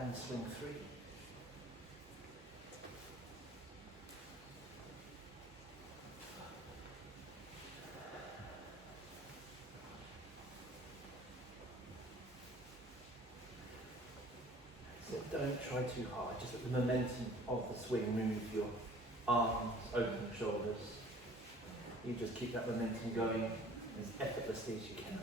and swing 3. So don't try too hard, just let the momentum of the swing move your arms, open shoulders. You just keep that momentum going as effortlessly as you can.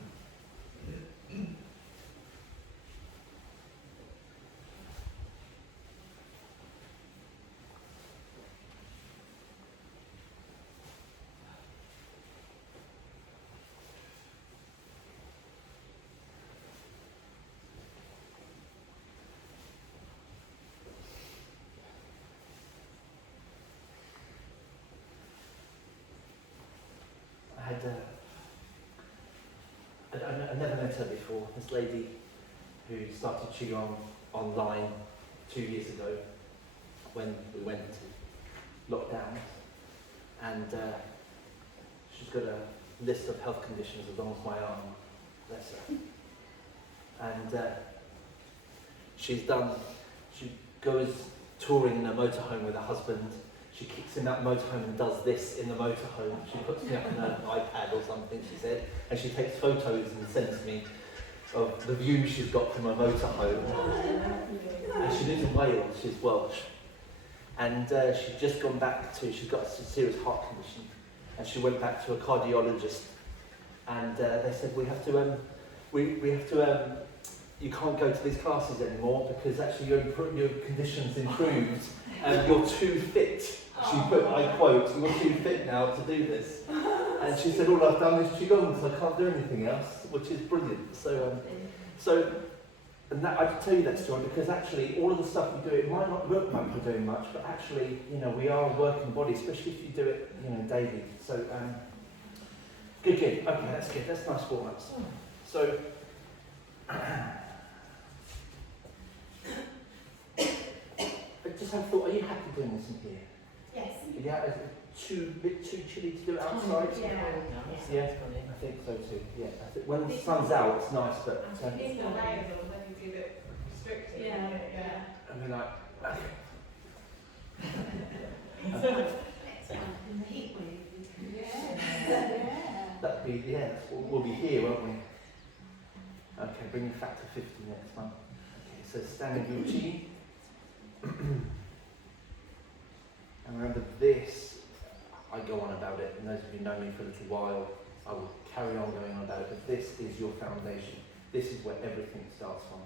I never met her before, this lady who started Qigong online 2 years ago when we went into lockdown, and she's got a list of health conditions as long as my arm, bless her. And she goes touring in a motorhome with her husband. She kicks in that motorhome and does this in the motorhome. She puts me up on an iPad or something, she said, and she takes photos and sends me of the view she's got from her motorhome. And she lives in Wales, she's Welsh. And she's just gone back to, she's got a serious heart condition, and she went back to a cardiologist, and they said, we have to, you can't go to these classes anymore because actually your condition's improved and you're too fit. She put, I quote, you're too fit now to do this. And she said, all I've done is Qigong, so I can't do anything else, which is brilliant. And that, I can tell you that story because actually all of the stuff we do, it might not look like we're doing much, but actually, you know, we are a working body, especially if you do it, you know, daily. So, good. Okay, that's good. That's nice warm-ups. So, I just have a thought, are you happy doing this in here? Yes. Yeah, is it a bit too chilly to do it outside? Yeah. I think so too. Yeah, I think when the sun's out, it's nice, but In the rain, then you do it restricted. Yeah. and we're like, In the heat wave. that'd be we'll be here, won't we? Okay, bring the factor 50 next month. Okay, so standing Gucci. And remember this, I go on about it, and those of you who know me for a little while, I will carry on going on about it, but this is your foundation. This is where everything starts from.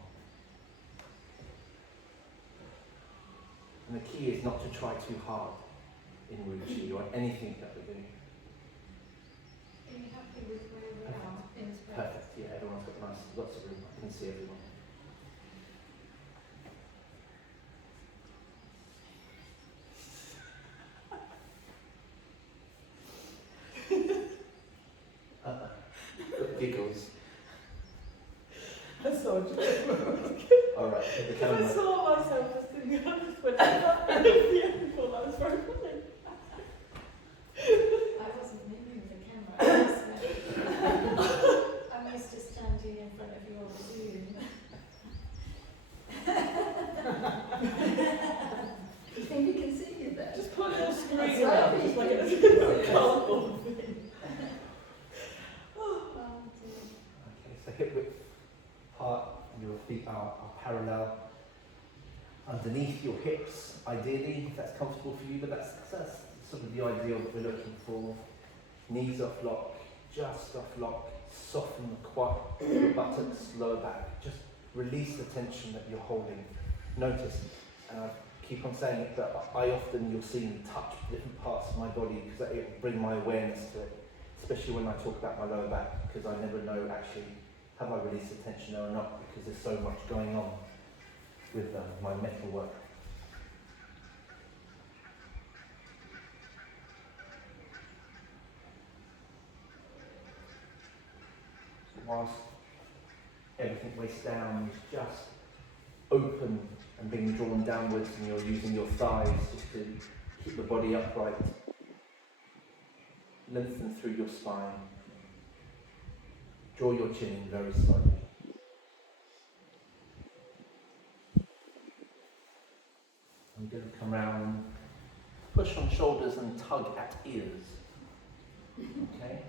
And the key is not to try too hard in Wuchi or anything that we're doing. Are you happy with where we are in space? Perfect, yeah, everyone's got lots of room, I can see everyone. Giggles. I saw it. Alright, hit the I camera. saw myself just in the office when I got out of the airport. That was very funny. I wasn't moving the camera. I'm used to standing in front of your Zoom. You think you can see you there? Just put your screen That's up, right. just like a cardboard thing. Okay, so hip width apart, and your feet are parallel. Underneath your hips, ideally, if that's comfortable for you, but that's sort of the ideal that we're looking for. Knees off lock, just off lock, soften the quad, your buttocks, lower back. Just release the tension that you're holding. Notice, and I keep on saying it, but I often, you'll see me touch different parts of my body because it will bring my awareness to it, especially when I talk about my lower back, because I never know actually, have I released the tension or not, because there's so much going on with my metal work. Whilst everything waist down is just open and being drawn downwards, and you're using your thighs just to keep the body upright. Lengthen through your spine. Draw your chin in very slowly. come round, push on shoulders and tug at ears. Okay?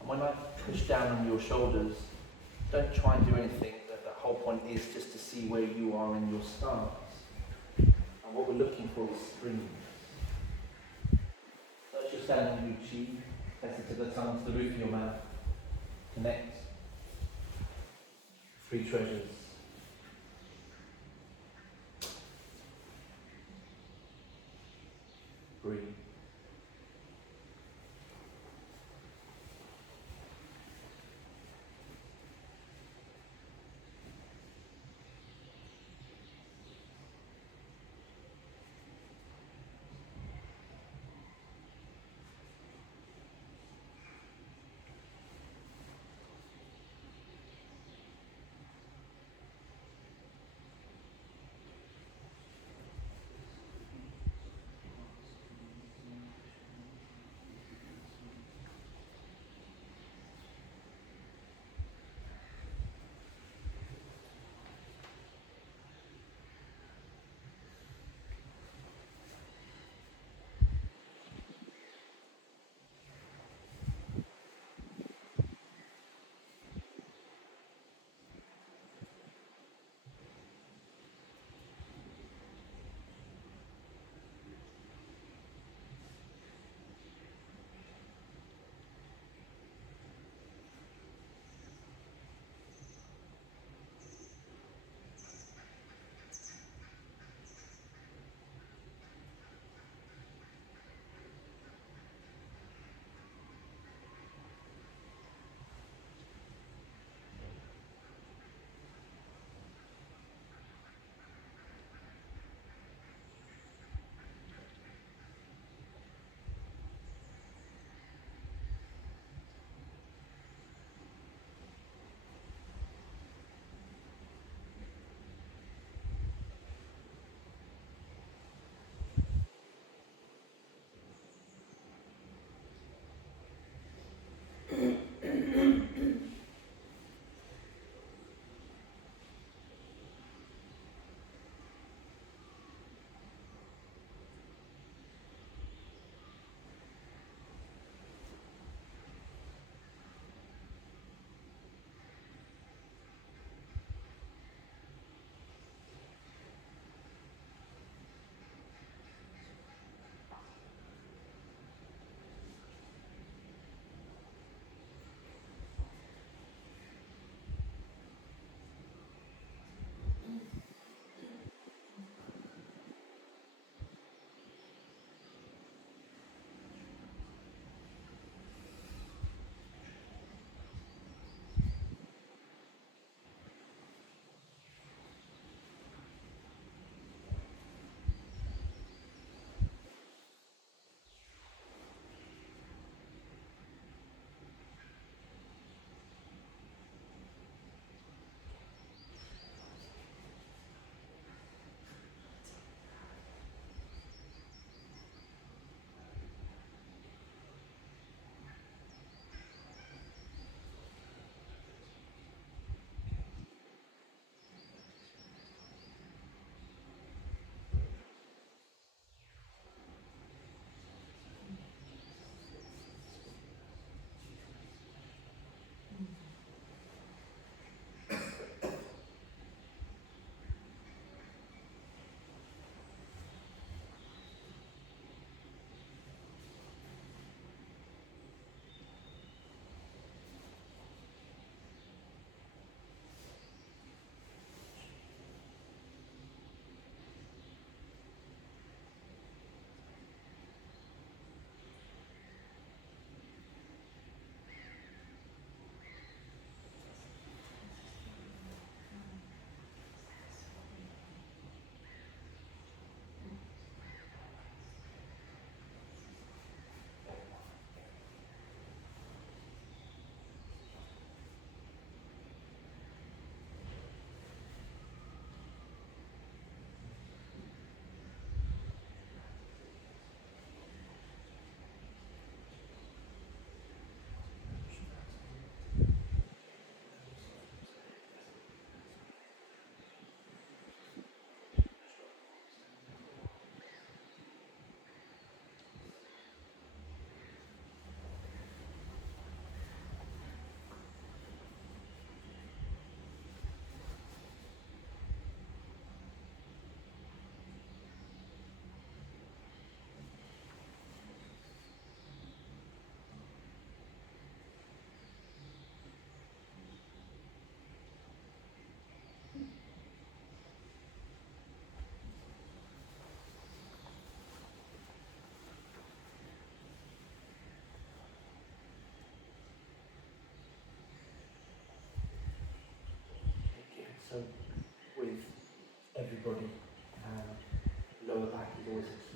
And when I push down on your shoulders, don't try and do anything. The whole point is just to see where you are in your stance. And what we're looking for is springs. So as you're standing on your chi, press it to the tongue, to the roof of your mouth. Connect. 3 treasures. Breathe.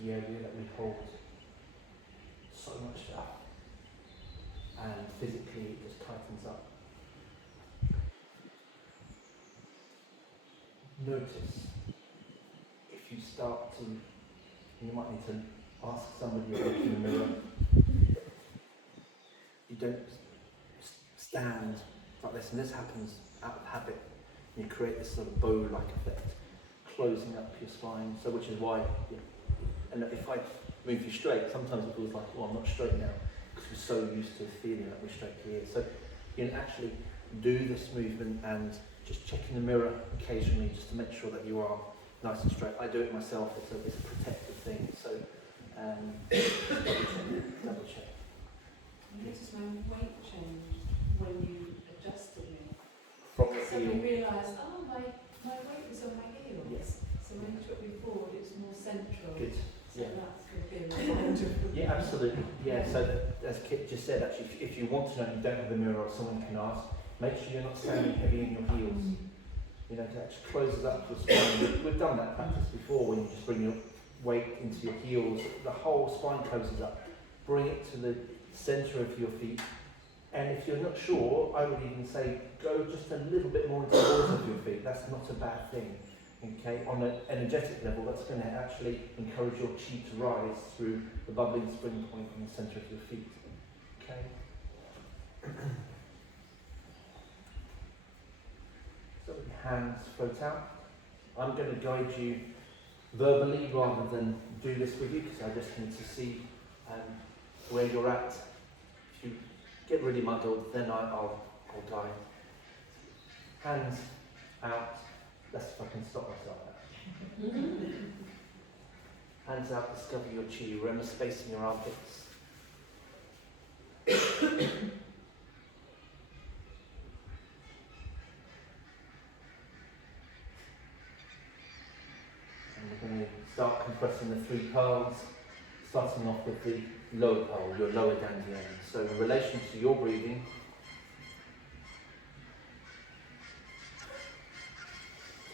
the area that we hold so much stuff, and physically it just tightens up. Notice if you start to, you might need to ask somebody to look in the mirror. You don't stand like this, and this happens out of habit. You create this sort of bow-like effect, closing up your spine. So, which is why, and if I move you straight, sometimes it feels like, oh, I'm not straight now, because we're so used to feeling that we're straight here. So, you can actually do this movement and just check in the mirror occasionally, just to make sure that you are nice and straight. I do it myself. It's a protective thing. So, double check. I noticed my weight changed when you adjusted me. From the So we heel. realised, oh, my weight was on my heels. Yes. So when you took me forward, it was more central. Good. So Yeah. that's going to be a reminder. Yeah, absolutely. Yeah, so as Kit just said, actually, if you want to know, you don't have the mirror, or someone can ask, make sure you're not standing heavy in your heels. You know, it actually closes up your spine. We've done that practice before, when you just bring your weight into your heels, the whole spine closes up. Bring it to the centre of your feet. And if you're not sure, I would even say go just a little bit more into the balls of your feet. That's not a bad thing. Okay, on an energetic level, that's going to actually encourage your chi to rise through the bubbling spring point in the centre of your feet. Okay. So your hands float out. I'm going to guide you verbally rather than do this with you, because I just need to see where you're at. If you get really muddled, then I'll guide. Hands out. That's if I can stop myself now. Hands out, discover your chi. Remember spacing your armpits. And we're going to start compressing the three pearls, starting off with the lower pearl, your lower dantian. So in relation to your breathing,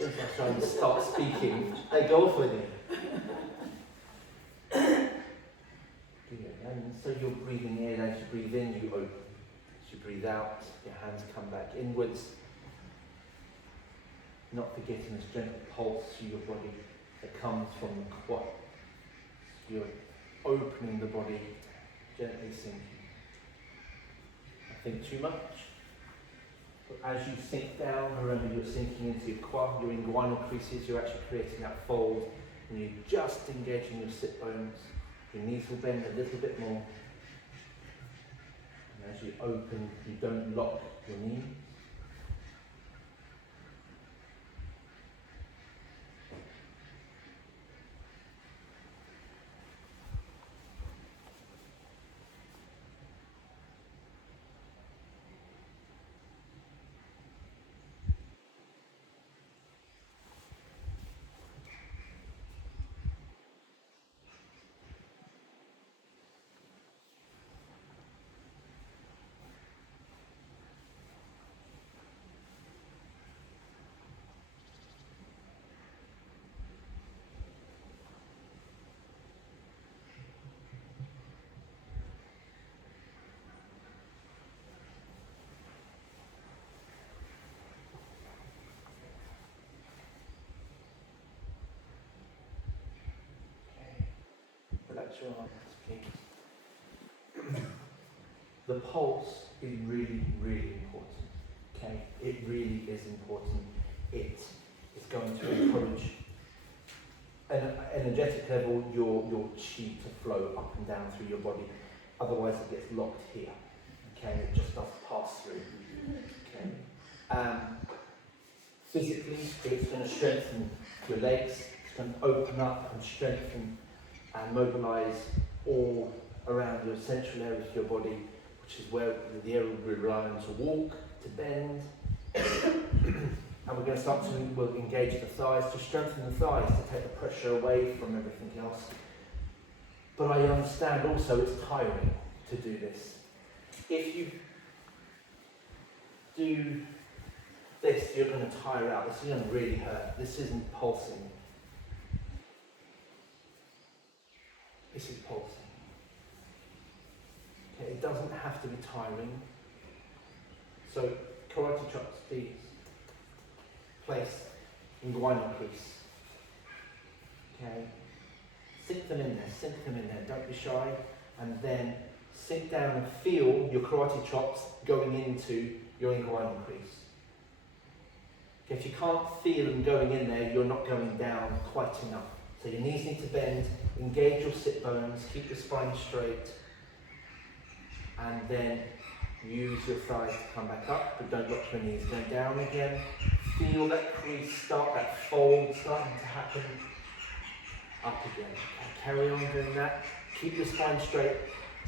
if I try and start speaking, they go off with it. And so you're breathing in, as you breathe in, you open. As you breathe out, your hands come back inwards. Not forgetting this gentle pulse through your body that comes from the quad. You're opening the body, gently sinking. Nothing too much. But as you sink down, remember you're sinking into your quad, your inguinal creases, you're actually creating that fold, and you're just engaging your sit bones. Your knees will bend a little bit more. And as you open, you don't lock your knees. Relax your arms, please. The pulse is really, really important. Okay, it really is important. It is going to encourage, at an energetic level, your chi to flow up and down through your body. Otherwise, it gets locked here. Okay, it just does pass through. Okay. Physically, it's going to strengthen your legs. It's going to open up and strengthen and mobilise all around your central area of your body, which is where the area we rely on to walk, to bend. And we're going to start to we'll engage the thighs, to strengthen the thighs, to take the pressure away from everything else. But I understand also it's tiring to do this. If you do this, you're going to tire out. This is going to really hurt. This isn't pulsing. doesn't have to be tiring. So karate chops, these, place in guano crease. Okay, sink them in there, don't be shy, and then sink down and feel your karate chops going into your inguinal crease. Okay, if you can't feel them going in there, you're not going down quite enough. So your knees need to bend, engage your sit bones, keep your spine straight, and then use your thighs to come back up, but don't lock your knees. Go down again. Feel that crease start, that fold starting to happen. Up again. Okay, carry on doing that. Keep your spine straight.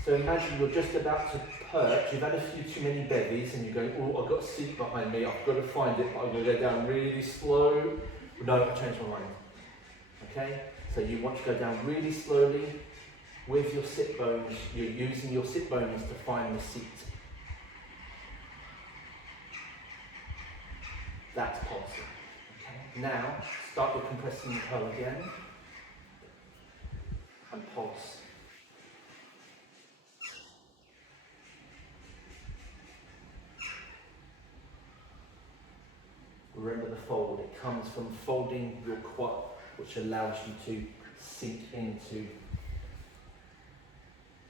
So imagine you're just about to perch, you've had a few too many bevies and you're going, oh, I've got a seat behind me, I've got to find it, but I'm going to go down really slow. No, I changed my mind. Okay? So you want to go down really slowly with your sit bones. You're using your sit bones to find the seat. That's pulsing. Okay? Now, start your compressing the curl again. And pulse. Remember the fold, it comes from folding your quad, which allows you to sink into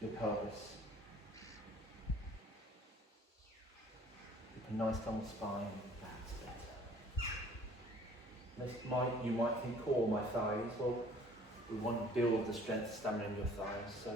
your pelvis. Keep a nice long spine, that's better. You might think, oh, my thighs. Well, we want to build the strength, stamina in your thighs. So.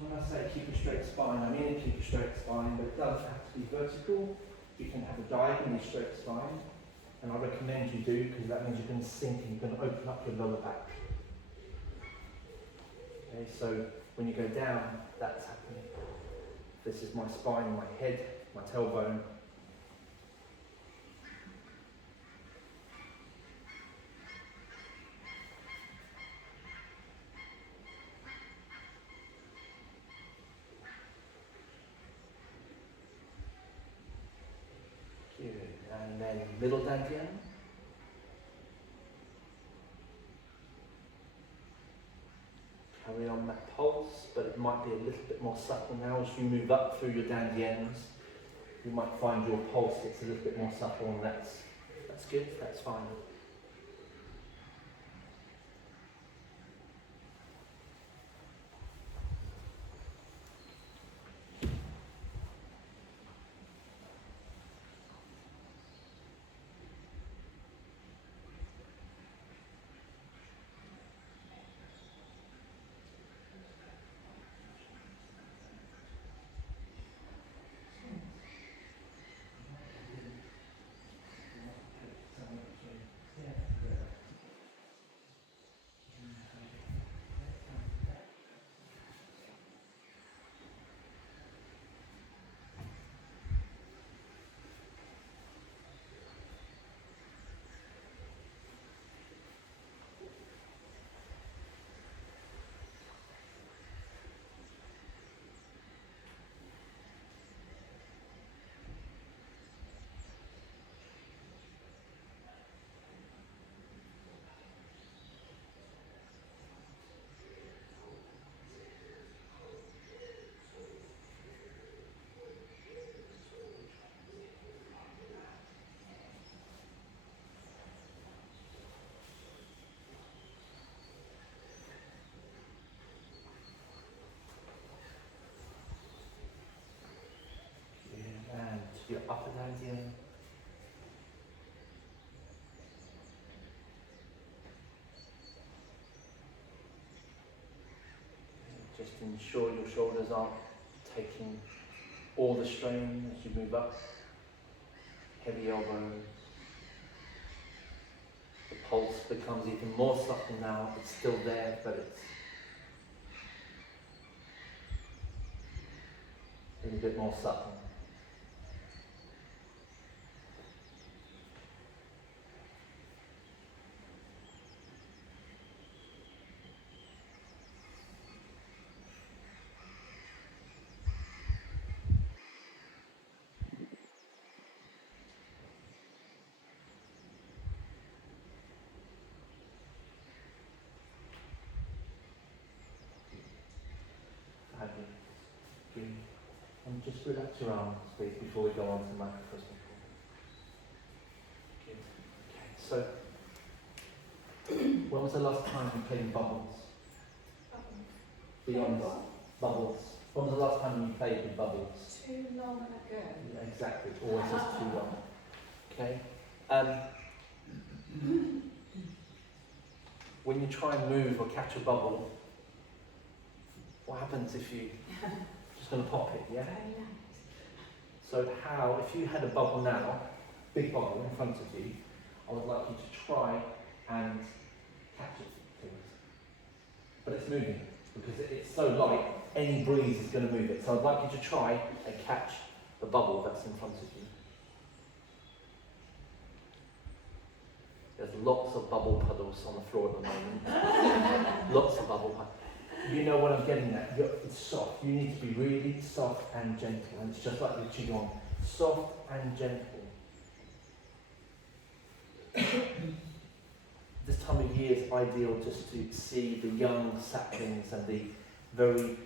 When I say keep a straight spine, I mean keep a straight spine, but it does have to be vertical. You can have a diagonally straight spine, and I recommend you do, because that means you can sink and you can open up your lower back. Okay, so when you go down, that's happening. This is my spine, my head, my tailbone. Good. And then middle dantian. Carry on that pulse, but it might be a little bit more subtle now as you move up through your dantians. You might find your pulse gets a little bit more subtle, and that's good, that's fine. Your upper dantian. Just ensure your shoulders aren't taking all the strain as you move up. Heavy elbow. The pulse becomes even more subtle now. It's still there, but it's A little bit more subtle. Fabulous. Good. And just relax your arms, please, before we go on to microcosmical. Good. Okay, so when was the last time you played bubbles? Beyond bubbles. When was the last time you played with bubbles? Too long ago. Yeah, exactly. It always is too long. Okay. When you try and move or catch a bubble, what happens if you just going to pop it? Yeah. Very nice. So how, if you had a bubble now, big bubble in front of you, I would like you to try and catch it, please. But it's moving because it's so light. Any breeze is going to move it. So I'd like you to try and catch the bubble that's in front of you. There's lots of bubble puddles on the floor at the moment. Lots of bubble puddles. You know what I'm getting at. It's soft. You need to be really soft and gentle. And it's just like the qigong. Soft and gentle. This time of year is ideal just to see the young saplings and the very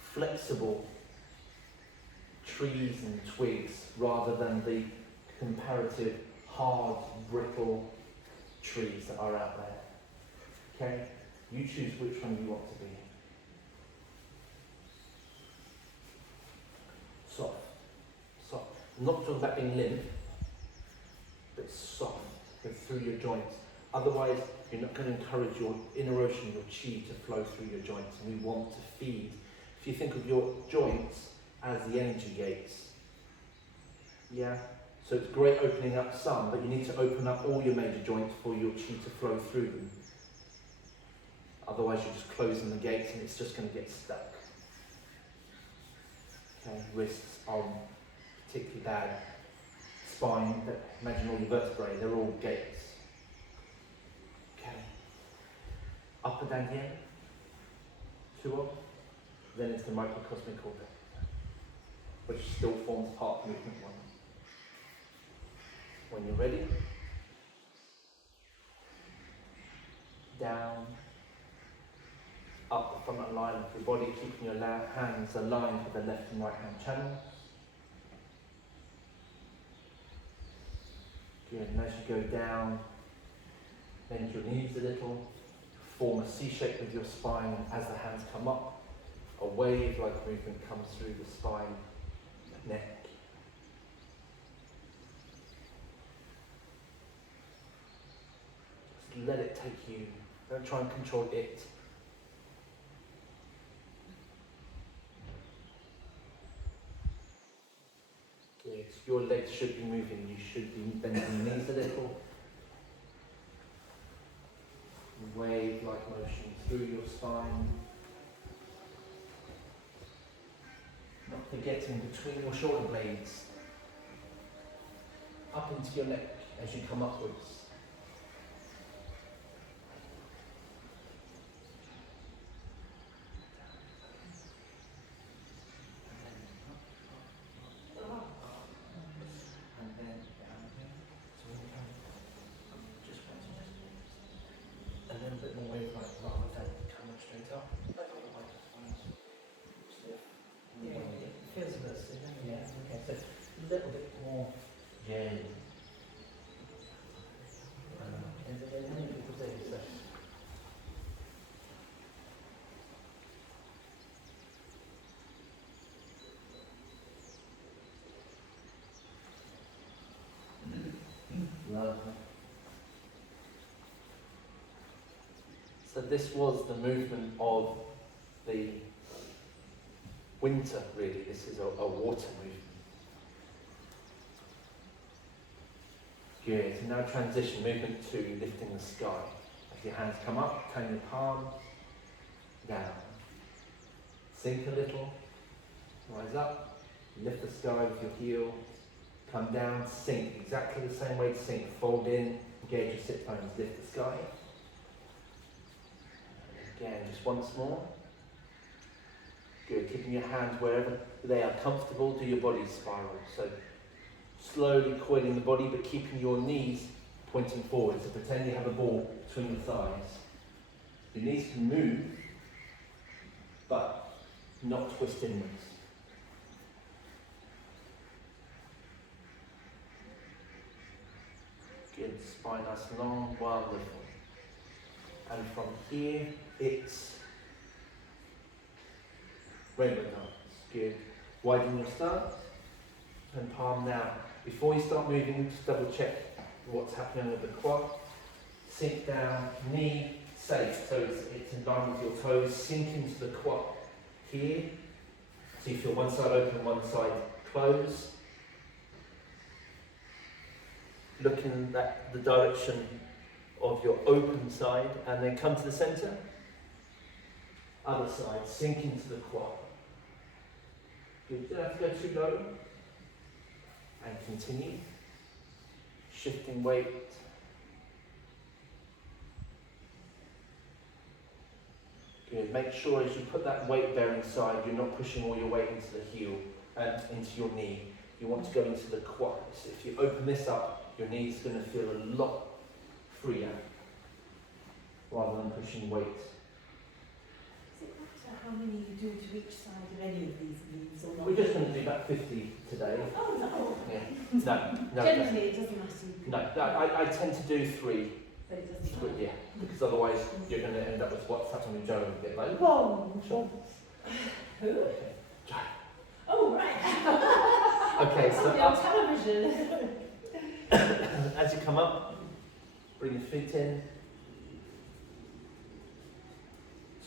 flexible trees and twigs rather than the comparative hard, brittle trees that are out there. Okay? You choose which one you want to be. Soft. Soft. I'm not talking about being limp, but soft. Go through your joints. Otherwise, you're not going to encourage your inner ocean, your chi, to flow through your joints. And we want to feed. If you think of your joints as the energy gates, yeah? So it's great opening up some, but you need to open up all your major joints for your chi to flow through them. Otherwise you're just closing the gates and it's just going to get stuck. Okay, wrists, arm, particularly bad. Spine, imagine all your vertebrae, they're all gates. Okay. Upper dantian, 2 up. Then it's the microcosmical, which still forms part of movement 1. When you're ready, down, up the front line of your body, keeping your hands aligned with the left and right hand channels. Good, and as you go down, bend your knees a little, form a C shape with your spine, and as the hands come up, a wave-like movement comes through the spine, neck. Just let it take you. Don't try and control it. Good. Your legs should be moving. You should be bending your knees a little. Wave-like motion through your spine. Not forgetting between your shoulder blades. Up into your neck as you come upwards. A little bit more gel. Lovely. So this was the movement of the winter, really. This is a water movement. Good. So now transition movement to lifting the sky. As your hands come up, turn your palms down. Sink a little, rise up, lift the sky with your heel, come down, sink, exactly the same way to sink, fold in, engage your sit bones, lift the sky. Again, just once more. Good, keeping your hands wherever they are comfortable, do your body spiral. So slowly coiling the body but keeping your knees pointing forward. So pretend you have a ball between your thighs. Your knees can move, but not twist inwards. Good, spine nice and long, wonderful. And from here, it's rainbow dance. Good. Widen your stance and palm down. Before you start moving, just double check what's happening with the quad. Sink down, knee safe, so it's in line with your toes. Sink into the quad here. So you feel one side open, one side closed. Looking at the direction of your open side, and then come to the center. Other side, sink into the quad. Good, don't have to go too low. And continue. Shifting weight. Good, make sure as you put that weight bearing side, you're not pushing all your weight into the heel and into your knee. You want to go into the quad. So if you open this up, your knee's going to feel a lot freer rather than pushing weight. Does it matter how many you do to each side of any of these moves or not? We're just going to do about 50 today. Oh no! Yeah. No, Generally it doesn't matter. no, I tend to do 3. But it doesn't But matter. yeah, because otherwise you're going to end up with what's happening with Joe a bit like. Whoa! Sure. Who? Okay. Oh right! Okay, That's so on up, television. as you come up, bring your feet in.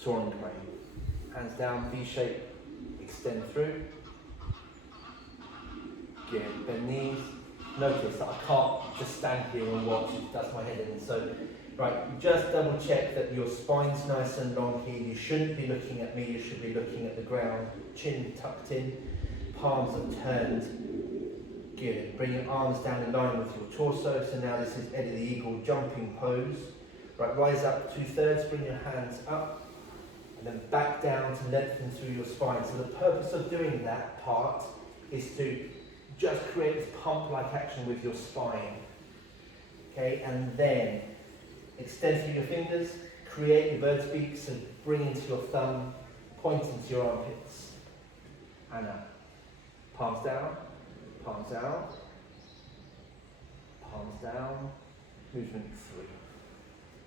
Soaring crane. Hands down, V shape, extend through. Good, bend knees. Notice that I can't just stand here and watch, that's my head in. So, right, just double check that your spine's nice and long here. You shouldn't be looking at me, you should be looking at the ground. Chin tucked in, palms are turned. Good. Bring your arms down in line with your torso. So now this is Eddie the Eagle jumping pose. Right, rise up 2/3, bring your hands up. And then back down to lengthen through your spine. So the purpose of doing that part is to just create this pump-like action with your spine. Okay, and then extend through your fingers, create your bird's beak, so bring into your thumb, point into your armpits. And up. Palms down, palms out, palms down, movement 3.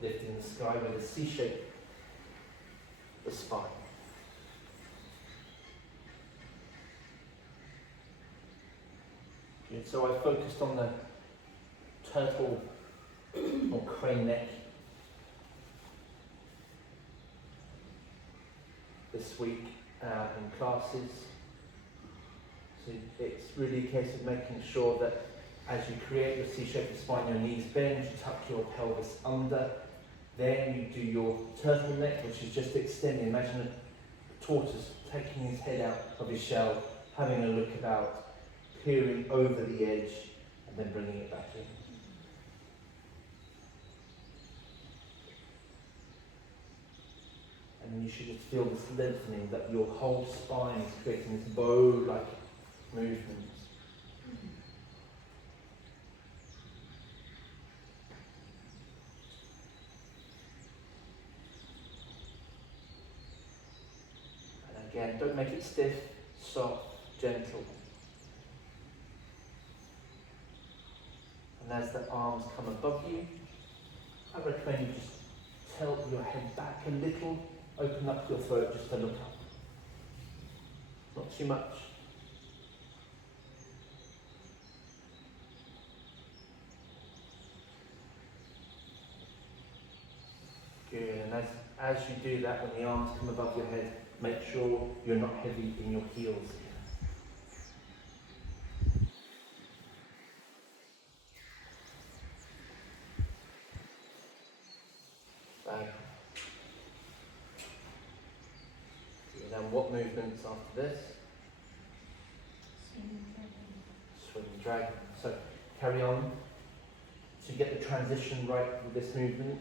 Lifting the sky with a C shape, the spine. Good. So I focused on the turtle or crane neck this week in classes. So it's really a case of making sure that as you create your C-shaped spine, your knees bend, you tuck your pelvis under. Then you do your turtleneck, which is just extending. Imagine a tortoise taking his head out of his shell, having a look about, peering over the edge, and then bringing it back in. And then you should just feel this lengthening, that your whole spine is creating this bow-like movement. And again, don't make it stiff, soft, gentle. And as the arms come above you, I recommend you just tilt your head back a little, open up your throat just to look up. Not too much. Good, and as you do that, when the arms come above your head, make sure you're not heavy in your heels. Now And what movements after this? Swing dragon. So carry on. To get the transition right with this movement.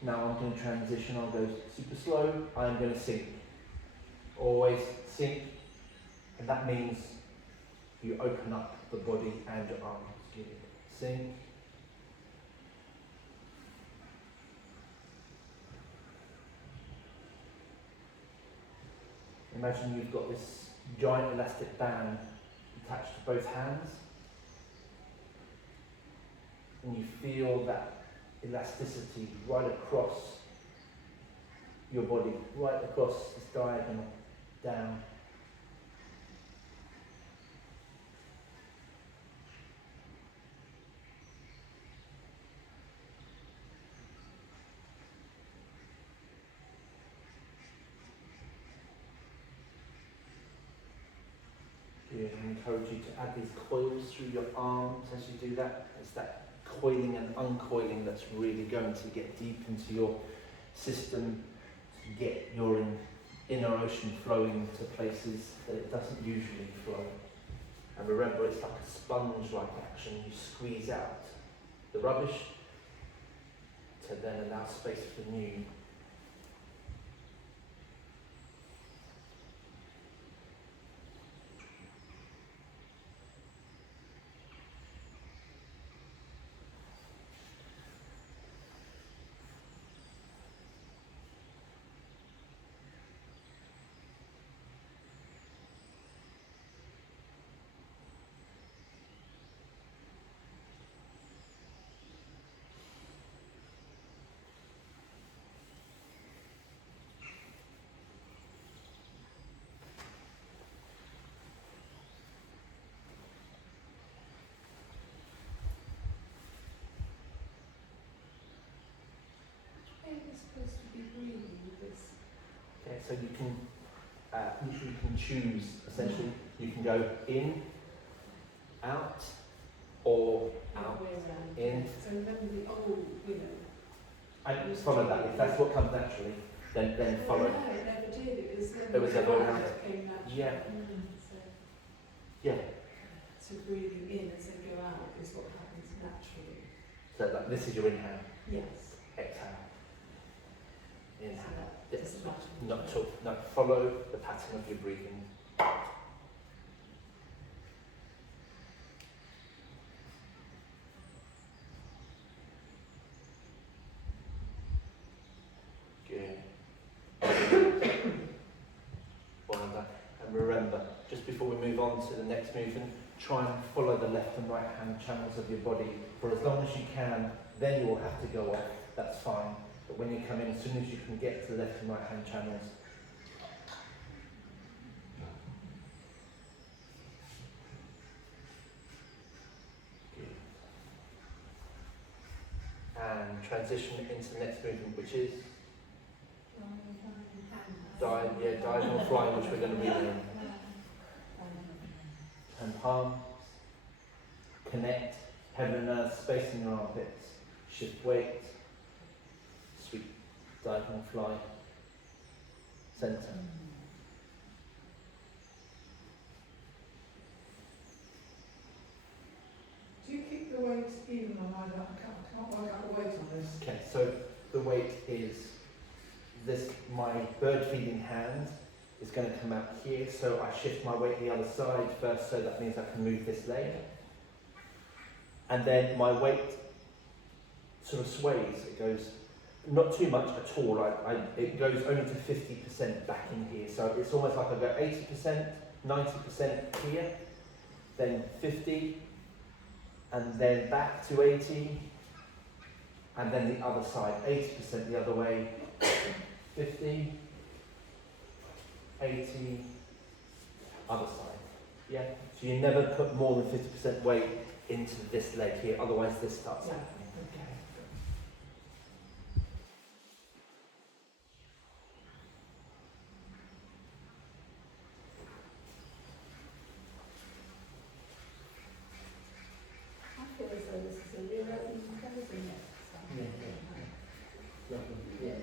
Now I'm going to transition, I'll go super slow, I'm going to sink. Always sink, and that means you open up the body and your arms. Good. Sink. Imagine you've got this giant elastic band attached to both hands, and you feel that elasticity right across your body, right across this diagonal, down. Good. I encourage you to add these coils through your arms as you do that. It's that coiling and uncoiling that's really going to get deep into your system to get your inner ocean flowing to places that it doesn't usually flow. And remember, it's like a sponge-like action. You squeeze out the rubbish to then allow space for the new. Where are you supposed to be breathing with this? Okay, so you can choose, essentially, you can go in, out, or out, Way around. in. So remember the old, And follow that. If that's what comes naturally, then follow. No, it never did. It was It was the other way around. It came naturally. Yeah. So, Yeah. so breathing in as they go out is what happens naturally. So that this is your inhale, Yes. exhale. So Inhale. that Yes. doesn't matter. Not at all. No, follow the pattern of your breathing. Good. Well done. And remember, just before we move on to the next movement, try and follow the left and right hand channels of your body for as long as you can. Then you will have to go off. That's fine. But when you come in, as soon as you can get to the left and right hand channels, and transition into the next movement, which is diagonal flying, which we're going to be doing. And palms, connect, heaven and earth, space in your armpits, shift weight, sweep, diagonal fly, centre. Do you keep the weight even on either? I can't work out the weight on this. Okay, so the weight is this, my bird feeding hand is going to come out here, so I shift my weight the other side first, so that means I can move this leg. And then my weight sort of sways, it goes not too much at all, it goes only to 50% back in here, so it's almost like I go 80%, 90% here, then 50, and then back to 80, and then the other side, 80% the other way, 50, 80, other side. Yeah? So you never put more than 50% weight into this leg here, otherwise this starts Yeah. happening. Okay. I feel as though this is a real open closing exercise. Yeah, yeah. Lovely. Yeah.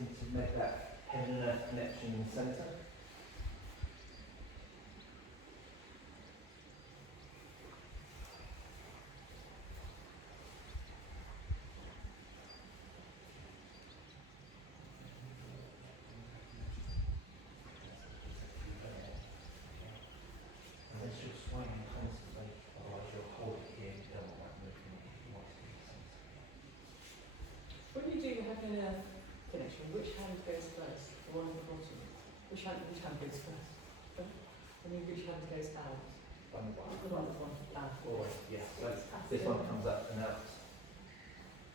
getting to make that heaven and earth connection in the centre. Unless you're swaying constantly, otherwise you'll hold it here, you don't want that movement, you want it to be the centre. When you do the heaven and earth connection, which hand goes first? The one at the bottom. Which hand goes first? I mean, which hand goes out? The one out. Always, yes. So this one comes up and out.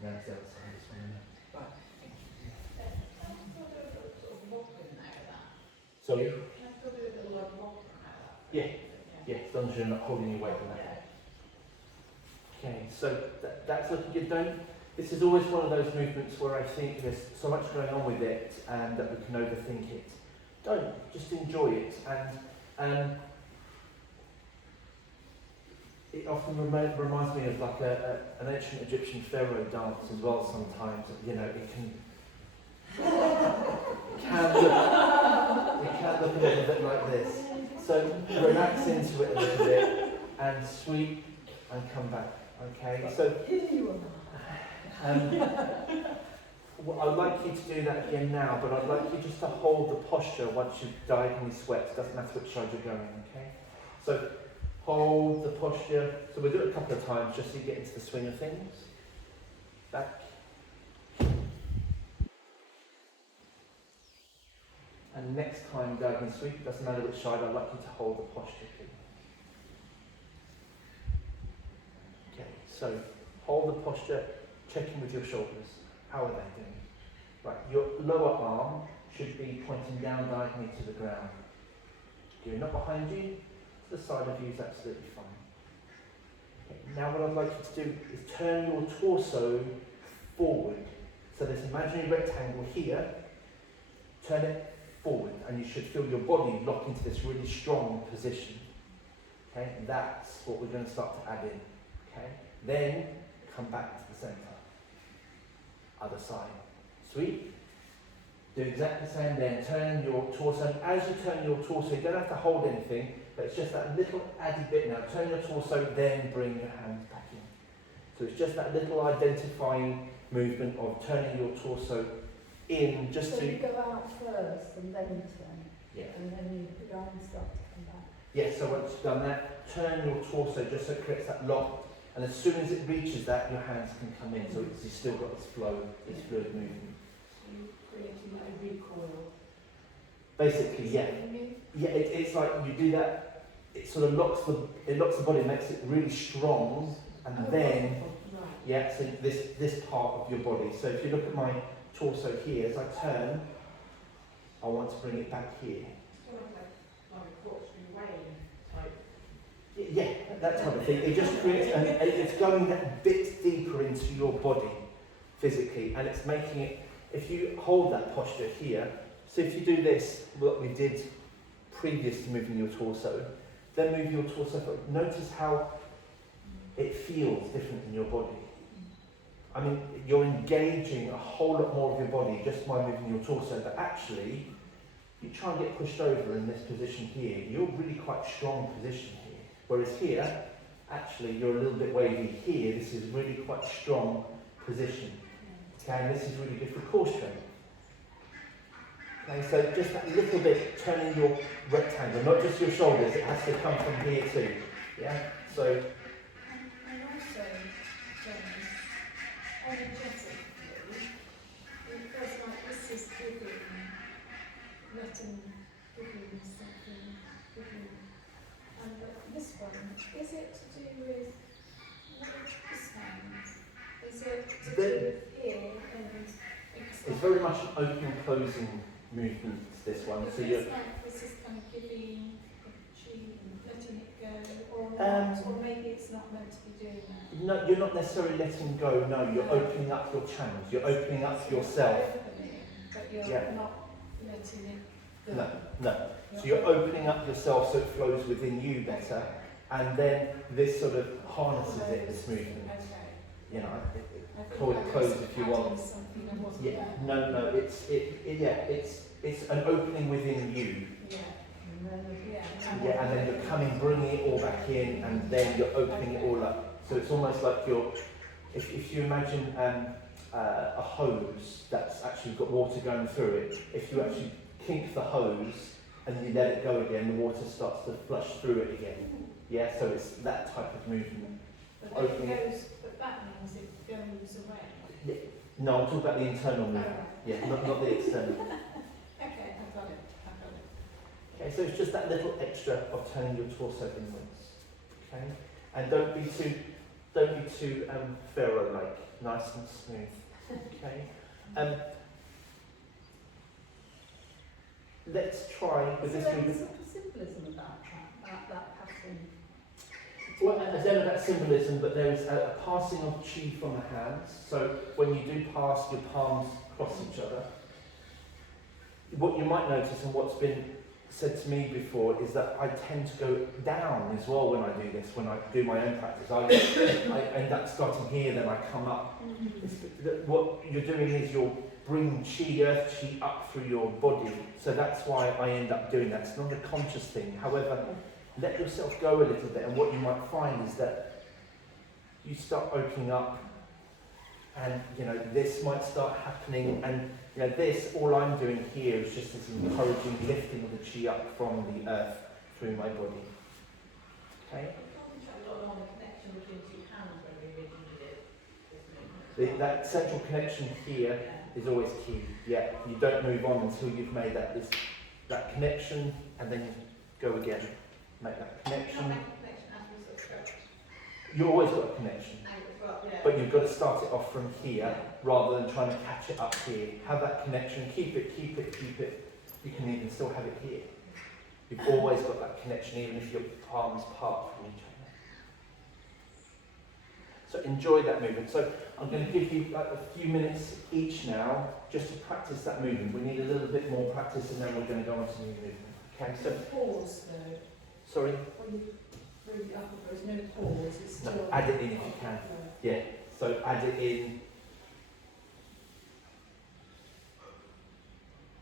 Now it's the other side, this one in there. Right. Sort of wobbling there, that. So, Can I still do a little wobbling there? yeah, as long as you're not holding your weight on that. Okay, so that's looking good. This is always one of those movements where I think there's so much going on with it and that we can overthink it. Don't, just enjoy it. And it often reminds me of like an ancient Egyptian pharaoh dance as well sometimes. You know, it can look a little bit like this. So relax into it a little bit and sweep and come back. Okay, so well, I'd like you to do that again now, but I'd like you just to hold the posture once you've diagonally swept. Doesn't matter which side you're going. Okay, so hold the posture. So we'll do it a couple of times just so you get into the swing of things. Back. And next time diagonally sweep, doesn't matter which side, I'd like you to hold the posture here. Okay, so hold the posture, checking with your shoulders. How are they doing? Right, your lower arm should be pointing down diagonally to the ground. You're not behind you, to the side of you is absolutely fine. Okay, now what I'd like you to do is turn your torso forward. So this imaginary rectangle here, turn it forward, and you should feel your body lock into this really strong position. Okay, that's what we're going to start to add in. Okay, then come back to the centre. Other side. Sweep. Do exactly the same then. Turn your torso. As you turn your torso, you don't have to hold anything, but it's just that little added bit now. Turn your torso, then bring your hands back in. So it's just that little identifying movement of turning your torso in just So to... you go out first and then turn, Yeah. and then your arms start to come back. Yeah, so once you've done that, turn your torso just so it creates that lock. And as soon as it reaches that, your hands can come in. So you've still got this flow, this fluid movement. So you're creating like a recoil. Basically, yeah. Yeah, it's like you do that, it sort of locks the body, makes it really strong, and then, yeah, so this part of your body. So if you look at my torso here, as I turn, I want to bring it back here. Sort of like a corkscrew wave type. Yeah, that type of thing. It just creates, and it's going that bit deeper into your body physically, and it's making it, if you hold that posture here, so if you do this, what we did previous to moving your torso, then move your torso forward. Notice how it feels different in your body. I mean, you're engaging a whole lot more of your body just by moving your torso, but actually, you try and get pushed over in this position here, you're really quite strong position here. Whereas here, actually, you're a little bit wavy here, this is really quite strong position. Okay, and this is really good for core strength. Okay, so just that little bit turning your rectangle, not just your shoulders, it has to come from here too. Yeah, so. And also, energetically, because like this is giving, letting something, and this one, is it to do with, what is this hand? Is it to do with here and It's very much an open closing movement, this one. So you're, this is kind of giving, letting it go, or not, or maybe it's not meant to be doing that. no, you're not necessarily letting go, no, you're opening up your channels, you're opening up yourself. Opening, but you're Yeah. not letting it go. No. So you're opening up yourself so it flows within you better, and then this sort of harnesses it, this movement. Okay. you know, I think call I it was closed if you adding want. something I wasn't Yeah, there. no, it's an opening within you. Yeah. And Yeah. Yeah, and then you're coming, bringing it all back in, and then you're opening it all up. So it's almost like if you imagine a hose that's actually got water going through it, if you actually kink the hose and you let it go again, the water starts to flush through it again. Yeah, so it's that type of movement. But then Opening it goes, but that means it goes away. No, I'm talking about the internal movement. Alright. Yeah, not the external. Okay, I got it. Okay, so it's just that little extra of turning your torso inwards. Okay, and don't be too pharaoh-like, nice and smooth. Okay, let's try with so this there is movement. sort of symbolism about that pattern. Well, there's none of that symbolism, but there is a passing of chi from the hands. So when you do pass, your palms cross each other. What you might notice, and what's been said to me before, is that I tend to go down as well when I do this. When I do my own practice, I end up starting here, then I come up. What you're doing is you're bringing chi, earth chi, up through your body. So that's why I end up doing that. It's not a conscious thing. However, let yourself go a little bit, and what you might find is that you start opening up, and this might start happening, and this, all I'm doing here is just this encouraging lifting of the chi up from the earth through my body. Okay? That central connection here is always key. Yeah, you don't move on until you've made that connection, and then you go again. Make that connection. You always got a connection, but you've got to start it off from here rather than trying to catch it up here. Have that connection, keep it. You can even still have it here. You've always got that connection, even if your palms part from each other. So enjoy that movement. So I'm going to give you like a few minutes each now just to practice that movement. We need a little bit more practice, and then we're going to go on to new movement. Okay, so Pause though. sorry. When you bring it up, there is no pause. It's No, still. add it in if you can. Yeah, so add it in.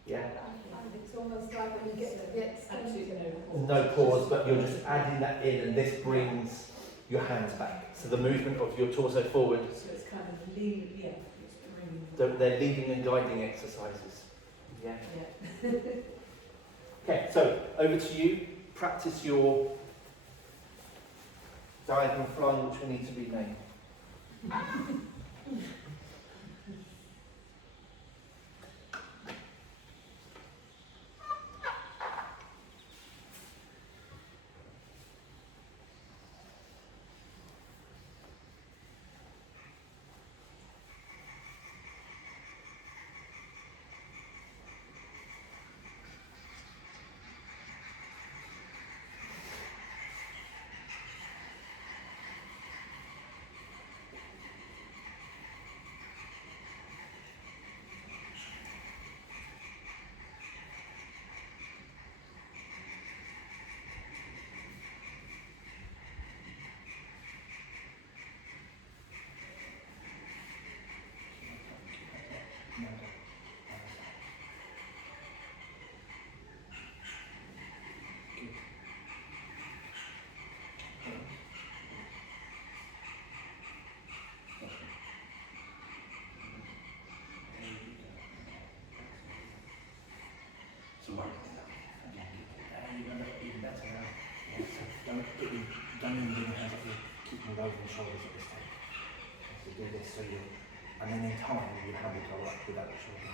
Yeah, And it's almost like when you get Absolutely no pause, but you're just adding that in, and this brings your hands back. So the movement of your torso forward, So it's kind of leading, yeah, it's bringing. they're leading and guiding exercises. Yeah. Yeah. Okay, so over to you. Practice your diagonal flying, which will need to be named. Don't even do your hands up here. Keep them over the shoulders at this stage. So do this so you, and then in time your hand will go up without the shoulder.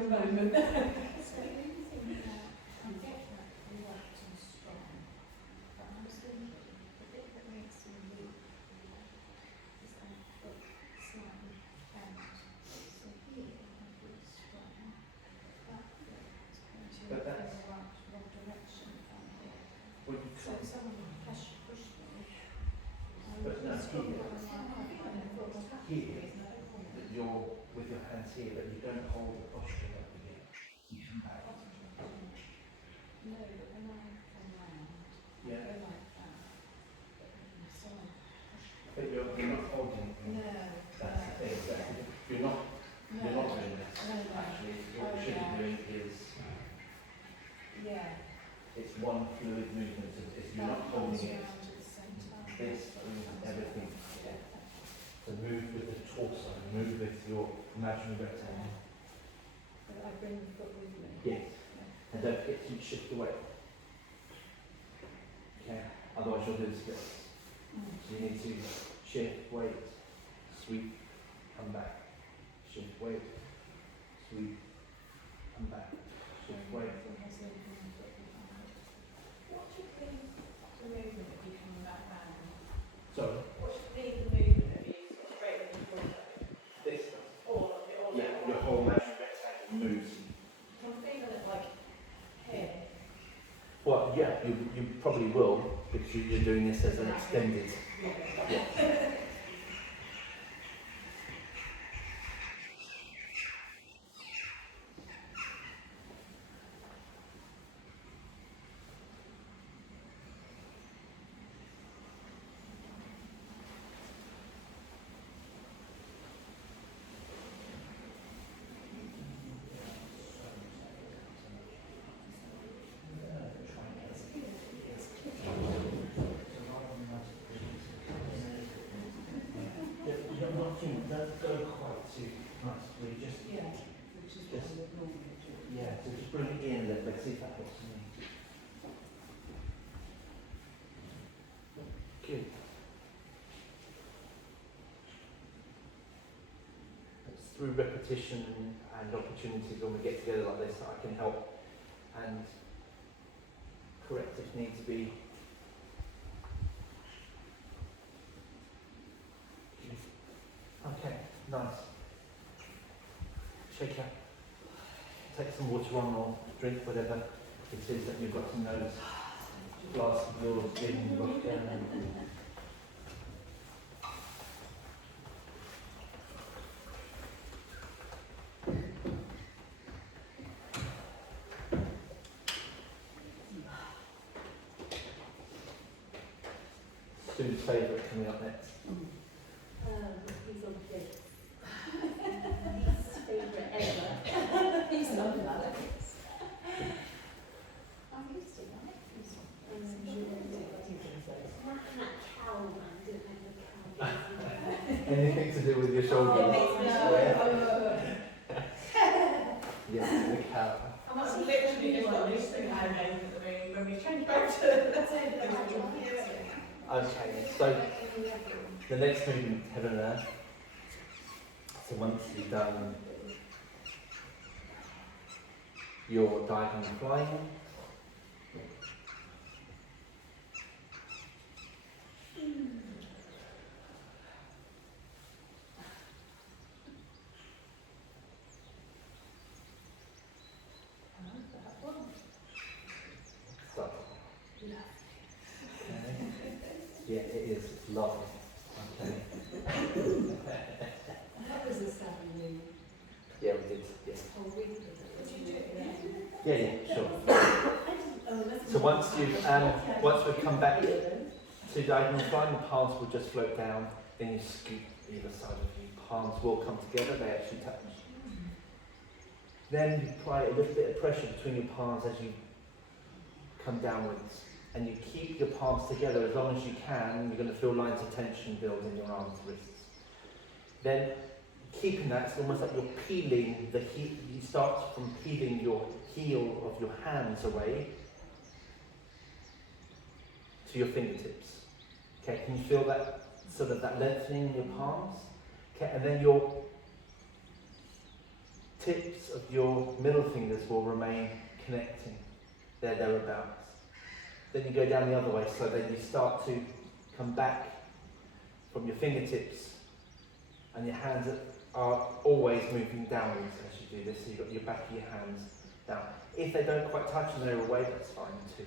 having a moment. So when you think about, I get that relaxed and strong, but I was thinking the bit that makes me weak is that foot slightly out. So here I feel strong, that foot is pointing But in the that's- wrong direction from here. Well, you So if someone push me, I But would no, be strong here- on my foot and foot was here, that you're with your hands here, but you don't hold the posture up here. You come back. No, but when I come round, I Yeah. go like that. So I push. But you're not holding it. No. That's the thing, you're not doing this. No, no. Actually, what Oh, you should yeah. be doing is, Yeah. it's one fluid movement, so if you're not That holding comes it, round at the same time. this brings everything together. So move with the torso, move with your imaginary rectangle. But I bring the foot with me. Yes. And don't forget to shift away. Okay, otherwise you'll do the splits. So you need to shift, wait, sweep, come back. Shift, wait, sweep, come back. Shift, wait. What should be the movement of you coming back round? So, What should be the movement of you sort of straightening the torso? this, All of it, all yeah, of it. your whole imaginary rectangle moves. I'm feeling it like here. Well, yeah, you probably will, because you're doing this as an extended. You're not doing, don't go quite too much, we just, Yeah, which is what we would normally do. yeah, so just bring it in a little bit, see if that helps me. Good. It's through repetition and opportunities when we get together like this that I can help and correct if need to be. Okay, nice. Shake out. Take some water on or drink whatever it is that you've got in those glass of yours in rock down. Sue's favourite coming up next. He's on the bed. His favourite ever. He's loving that. I'm used to that. That cow man didn't have the cow. Anything to do with your shoulders? Yes, the cow. And that's literally just what this thing I made at the moment when we changed back to Okay, so the next movement, heaven and earth. So once you've done your diagonal flying, start. Okay. Yeah, it is. It's lovely. Okay. That was a savvy move. Yeah, we did. Yeah. Oh, we did it. Yeah, yeah, sure. So once we come back to diagonal flying, the palms will just float down, then you scoop either side of you. Palms will come together, they actually touch. Then you apply a little bit of pressure between your palms as you come downwards. And you keep your palms together as long as you can. You're going to feel lines of tension build in your arms and wrists. Then, keeping that, it's almost like you're peeling the heel. You start from peeling your heel of your hands away to your fingertips. Okay, can you feel that sort of that lengthening in your palms? Okay, and then you're tips of your middle fingers will remain connecting. They're thereabouts. Then you go down the other way, so then you start to come back from your fingertips, and your hands are always moving downwards as you do this. So you've got your back of your hands down. If they don't quite touch and they're away, that's fine too.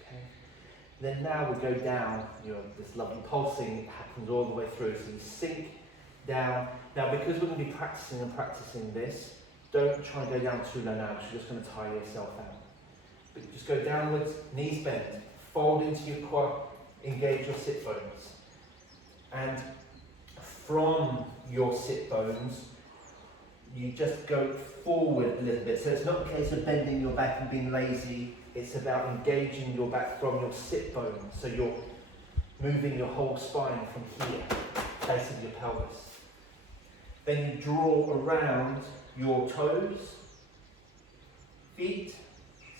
Okay. Then now we go down. This lovely pulsing happens all the way through. So you sink down. Now, because we're going to be practicing this, don't try and go down too low now, because you're just going to tire yourself out. But just go downwards, knees bent, fold into your quad, engage your sit bones. And from your sit bones, you just go forward a little bit. So it's not a case of bending your back and being lazy. It's about engaging your back from your sit bones. So you're moving your whole spine from here, base of your pelvis. Then you draw around your toes, feet,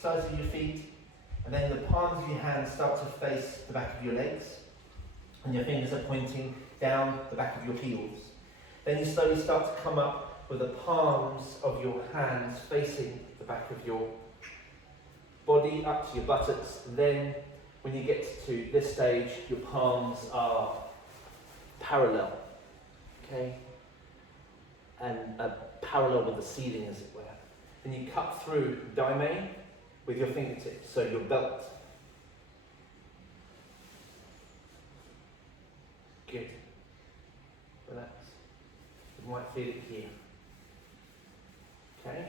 sides of your feet, and then the palms of your hands start to face the back of your legs, and your fingers are pointing down the back of your heels. Then you slowly start to come up with the palms of your hands facing the back of your body up to your buttocks. Then when you get to this stage, your palms are parallel, okay? And parallel with the ceiling, as it were. Then you cut through daime with your fingertips, so your belt. Good. Relax. You might feel it here. Okay?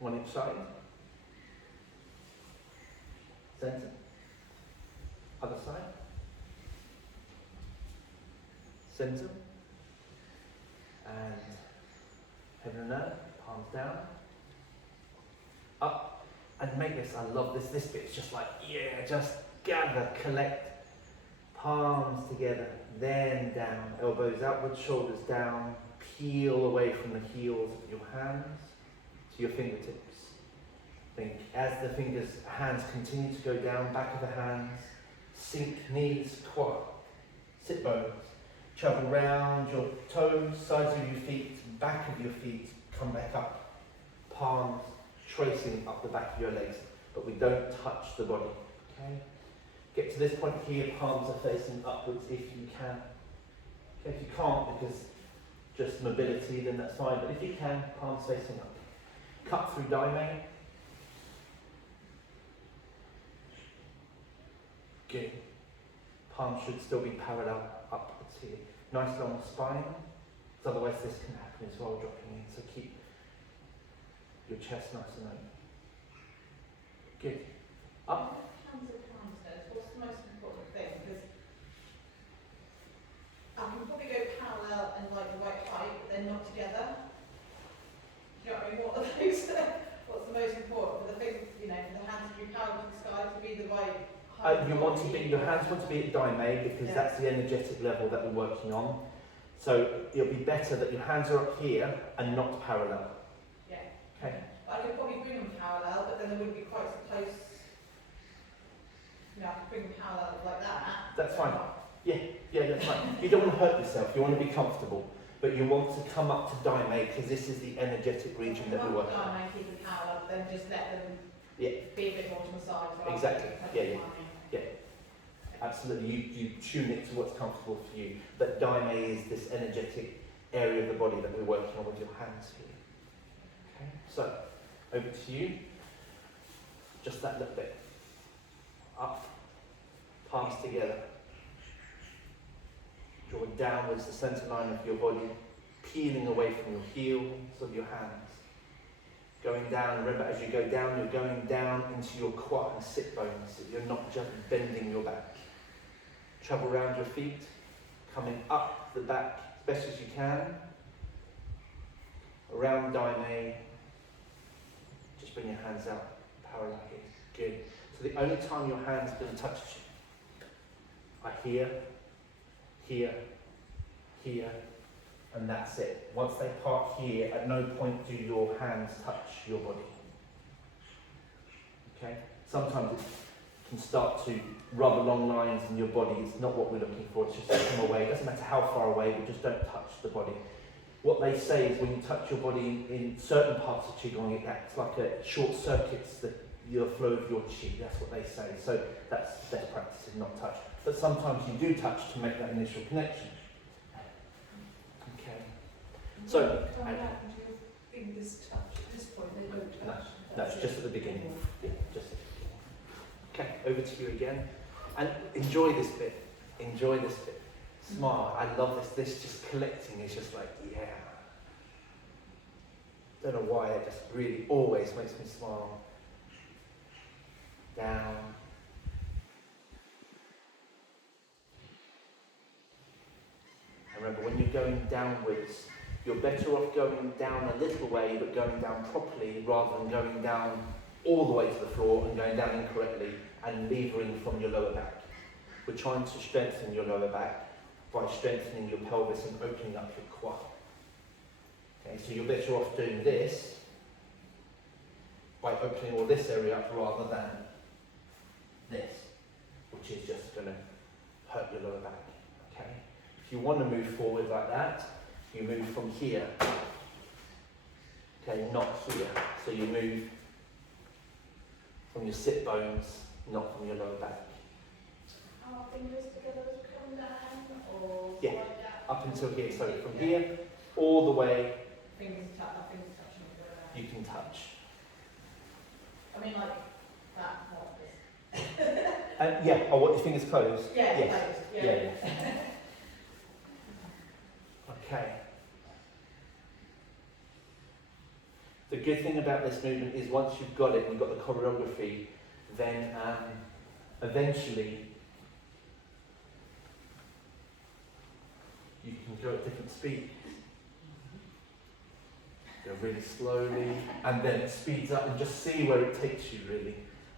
One each side. Center. Other side. Center. And heaven and earth, palms down. Up. And make this, I love this. This bit's just like, yeah, just gather, collect. Palms together, then down. Elbows outward, shoulders down. Peel away from the heels of your hands to your fingertips. Think as the hands continue to go down, back of the hands, sink knees, quad, sit bones. Travel round your toes, sides of your feet, back of your feet, come back up. Palms tracing up the back of your legs, but we don't touch the body. Okay? Get to this point here, palms are facing upwards if you can. Okay, if you can't, because just mobility, then that's fine, but if you can, palms facing up. Cut through daime. Good. Palms should still be parallel upwards here. Nice long spine, because otherwise this can happen as well, dropping in. So keep your chest nice and open. Good. Up. Hands at counters, what's the most important thing? Because I can probably go parallel and like the right height, but they're not together. Do you know what I mean? What are those? What's the most important for the thing, for the hands to be parallel to the sky, to be the right height? Your hands want to be at daime, because that's the energetic level that we're working on. So it'll be better that your hands are up here and not parallel. Yeah. Okay. I could probably bring them parallel, but then they wouldn't be quite so close. I could bring them parallel like that. That's fine. Yeah, that's fine. You don't want to hurt yourself, you want to be comfortable, but you want to come up to daime, because this is the energetic region that we're working on. Keep them parallel, then just let them be a bit more to the side. Exactly. Yeah. Absolutely. You tune it to what's comfortable for you. But daime is this energetic area of the body that we're working on with your hands here. Okay. So over to you. Just that little bit. Up. Palms together. Drawing downwards the centre line of your body, peeling away from your heels of your hands. Going down, remember as you go down, you're going down into your quad and sit bones, so you're not just bending your back. Travel around your feet, coming up the back as best as you can. Around daime. Just bring your hands out, parallel here. Good. So the only time your hands are going to touch are here, and that's it. Once they part here, at no point do your hands touch your body. Okay? Sometimes it can start to rub along lines in your body. It's not what we're looking for, it's just to come away. It doesn't matter how far away, but just don't touch the body. What they say is when you touch your body in certain parts of Qigong, it acts like a short circuits your flow of your Qi. That's what they say. So that's best practice, is not touch. But sometimes you do touch to make that initial connection. Okay. So, come back and your fingers touch at this point, they don't touch. that's just at the beginning. Yeah, just at the beginning. Okay, over to you again. And enjoy this bit. Enjoy this bit. Smile. I love this. This just collecting is just like, yeah. Don't know why, it just really always makes me smile. Down. And remember, when you're going downwards, you're better off going down a little way, but going down properly, rather than going down all the way to the floor and going down incorrectly and levering from your lower back. We're trying to strengthen your lower back by strengthening your pelvis and opening up your quad. Okay, so you're better off doing this by opening all this area up rather than this, which is just going to hurt your lower back. Okay? If you want to move forward like that, you move from here. Okay, not here. So you move from your sit bones, not from your lower back. Our fingers together as we come down, or Yeah. slide down? Up until here. So from here all the way Fingers touching each other. you can touch. I mean, like that, not this. Yeah, I want your fingers closed. Yeah, Yes. close, Yeah, yeah. Okay. The good thing about this movement is once you've got it, you've got the choreography, then eventually you can go at different speeds. Go really slowly, and then it speeds up, and just see where it takes you really.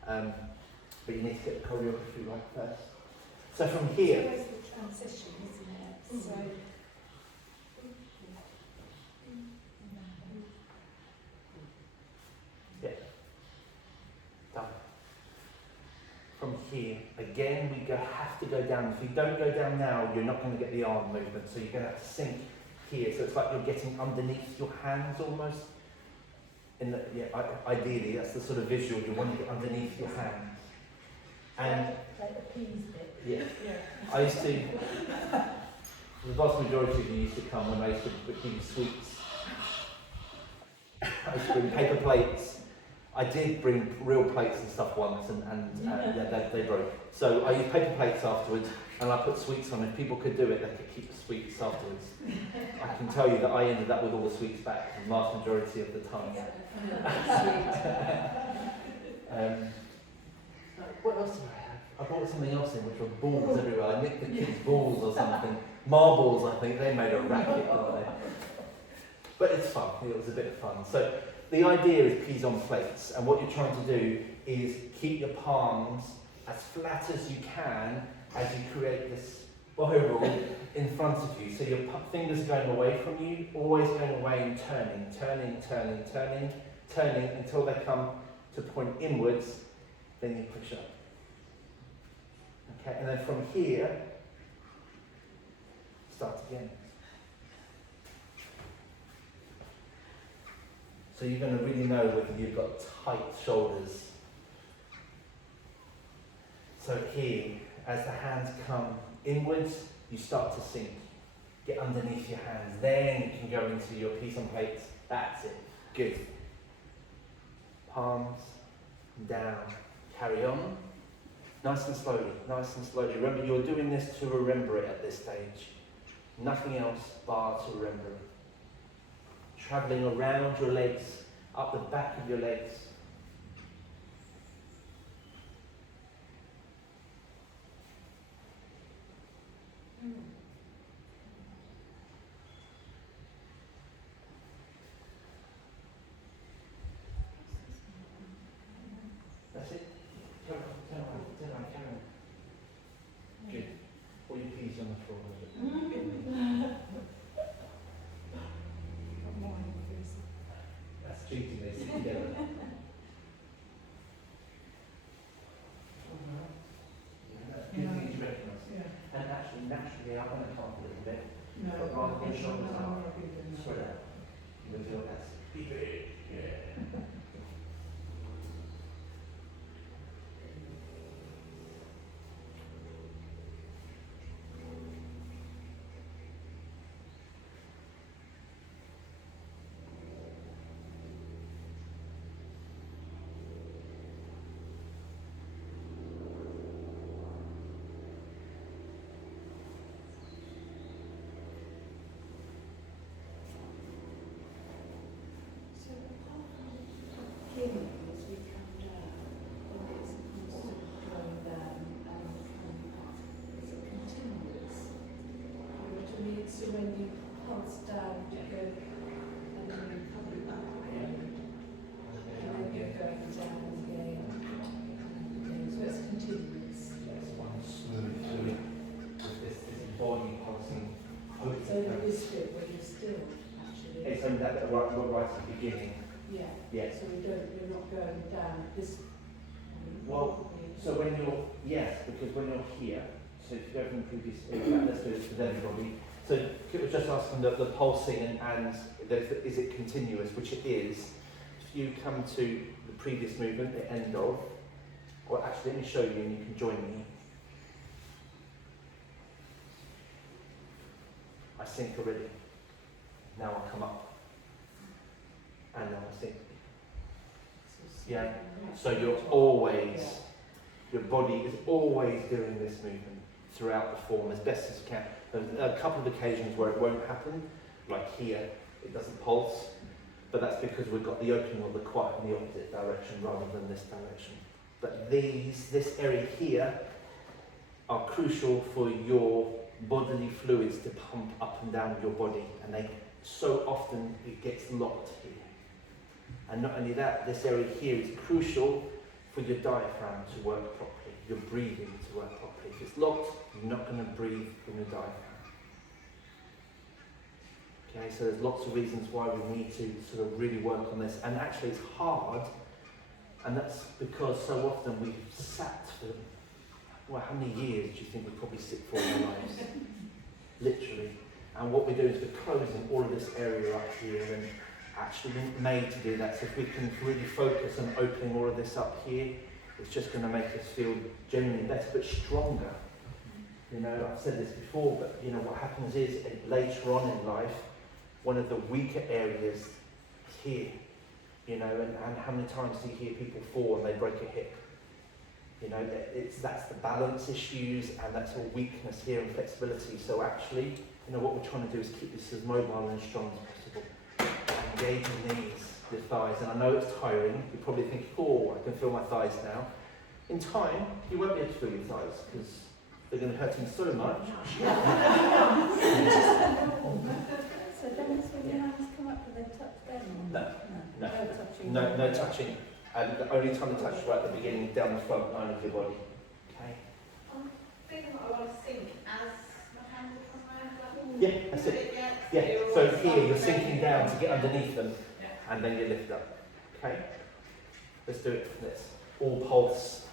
But you need to get the choreography right first. So from here, There's the transition, isn't it? So, done. From here, again, we have to go down. If you don't go down now, you're not going to get the arm movement, so you're going to have to sink here. So it's like you're getting underneath your hands almost. Ideally, that's the sort of visual. You want to get underneath your hands. And Like the peas bit. yeah, Yeah. I used to. The vast majority of you used to come when I used to give you sweets. I used to bring paper plates. I did bring real plates and stuff once, and they broke. So I used paper plates afterwards, and I put sweets on. If people could do it, they could keep the sweets afterwards. I can tell you that I ended up with all the sweets back the vast majority of the time. What else did I have? I brought something else in, which were balls everywhere. I nicked the kids' balls or something. Marbles, I think. They made a racket, didn't they? But it's fun. It was a bit of fun. So the idea is peas on plates, and what you're trying to do is keep your palms as flat as you can as you create this spiral in front of you. So your fingers are going away from you, always going away and turning until they come to point inwards, then you push up. Okay, and then from here, start again. So you're going to really know whether you've got tight shoulders. So here, as the hands come inwards, you start to sink. Get underneath your hands. Then you can go into your piece on plates. That's it. Good. Palms down. Carry on. Nice and slowly, nice and slowly. Remember, you're doing this to remember it at this stage. Nothing else bar to remember it. Travelling around your legs, up the back of your legs. That's it. Turn around. Good. All your peas on the floor. That's cheating, they sit together. your shoulders No, are. not bigger than that. Spread out. Move your hands. Be big. Yeah. So apart from beginning as we come down, then it's a constant going down and coming up. Is it continuous? You know what I mean? So when you pulse down, you go and then you're coming up again, and then you're going down again. So it's continuous. Yes, one smooth through with this body pulsing. So there is bit where you're still, actually. It's only that right at the beginning. Yeah. Yes. So you're not going down this. Well, so when you're, yes, because when you're here, so if you go from the previous, let's do it for everybody. So it was just asking the pulsing and is it continuous, which it is. If you come to the previous movement, the end of, or actually let me show you and you can join me. I sink already. Now I come up. And now I sink. Yeah. So you're always, your body is always doing this movement throughout the form as best as you can. There's a couple of occasions where it won't happen, like here, it doesn't pulse, but that's because we've got the opening of the quiet in the opposite direction rather than this direction. But this area here are crucial for your bodily fluids to pump up and down your body, and they so often it gets locked here. And not only that, this area here is crucial for your diaphragm to work properly, your breathing to work properly. If it's locked, you're not going to breathe from your diaphragm. Okay, so there's lots of reasons why we need to sort of really work on this. And actually it's hard, and that's because so often we've sat for, well, how many years do you think we probably sit for in our lives? Literally. And what we do is we're closing all of this area up here, and actually we're made to do that. So if we can really focus on opening all of this up here, it's just going to make us feel genuinely better, but stronger. You know, I've said this before, but you know, what happens is later on in life, one of the weaker areas is here. You know, and how many times do you hear people fall and they break a hip? You know, that's the balance issues, and that's all weakness here and flexibility. So actually, you know, what we're trying to do is keep this as mobile and strong as possible. Engage your knees, your thighs, and I know it's tiring. You probably think, oh, I can feel my thighs now. In time, you won't be able to feel your thighs because they're going to hurt you so much. So then it's when your hands come up and they touch them? No. No touching. No touching. And the only time to touch is right at the beginning, down the front line of your body. Okay? I'm feeling that I want to sink as my hands are coming out. Yeah, that's it. Yeah, so here you're sinking down to get underneath them, and then you lift up. Okay? Let's do it from this. All pulse.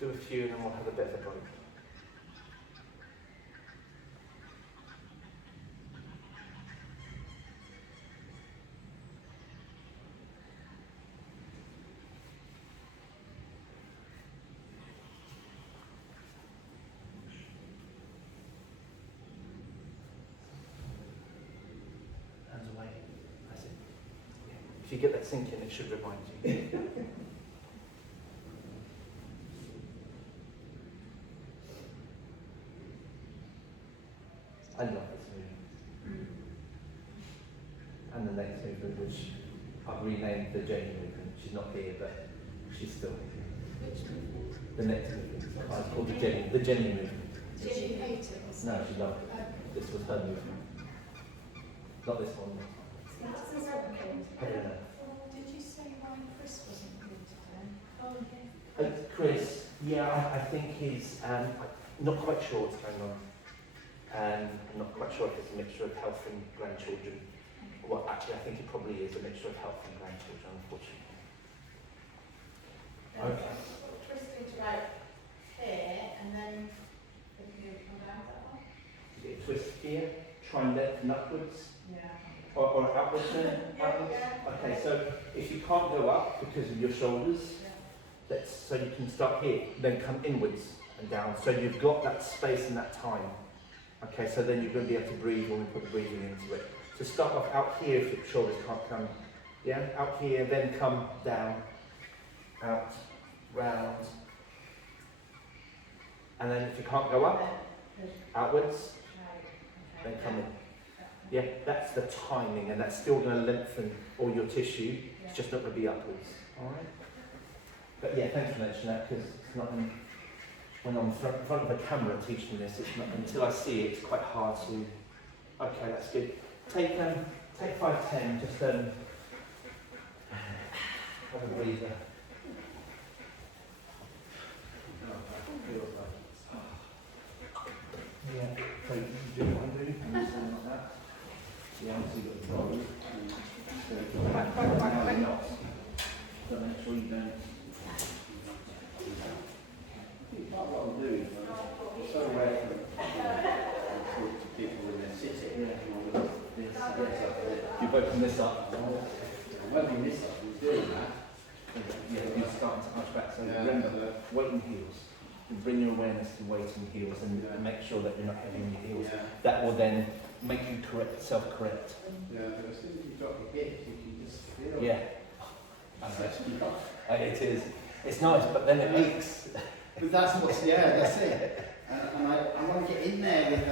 We'll do a few and then we'll have a bit of a break. Hands away. That's it. Yeah. If you get that sinking, it should remind you. I love this movement. And the next movement, which I've renamed the Jenny movement. She's not here, but she's still here. Which movement? The next movement. I called the Jenny movement. Did she hate it? No, she loved it. This was her movement. Not this one. What's this one called? I don't know. Did you say why Chris wasn't here today? Oh, yeah. Chris, yeah, I think he's, I'm not quite sure what's going on. I'm not quite sure if it's a mixture of health and grandchildren. Well, actually, I think it probably is a mixture of health and grandchildren, unfortunately. Okay. Twisting to about here, and then if you come down that one. You get a twist here, try and lengthen upwards, Yeah. or upwards then, upwards. Okay, so if you can't go up because of your shoulders, so you can start here, then come inwards and down. So you've got that space and that time. Okay, so then you're going to be able to breathe when we put the breathing into it. So start off out here if your shoulders can't come. Yeah, out here, then come down, out, round. And then if you can't go up, outwards, then come in. Yeah, that's the timing, and that's still going to lengthen all your tissue. It's just not going to be upwards. All right. But yeah, thanks for mentioning that, because it's not when I'm in front of a camera teaching this. It's not until I see it. It's quite hard to. Okay, that's good. Take 5-10. Just have a breather. Yeah, so you do what I'm doing, and something like that. Yeah, so you've got the roll. So make sure you don't. What I'm doing, I'm so aware from talking to people when they're sitting. You've opened this up. I'm opening this up, I'm doing that. Yeah, you're starting to arch back. So Yeah, remember, weight and heels. You bring your awareness to weight and heels, and make sure that you're not heavy on your heels. Yeah, That will then make you self-correct. yeah, but as soon as you drop your hips, you can just feel Yeah. It is. It's nice, but then it aches. But that's what's, yeah, that's it. And I want to get in there with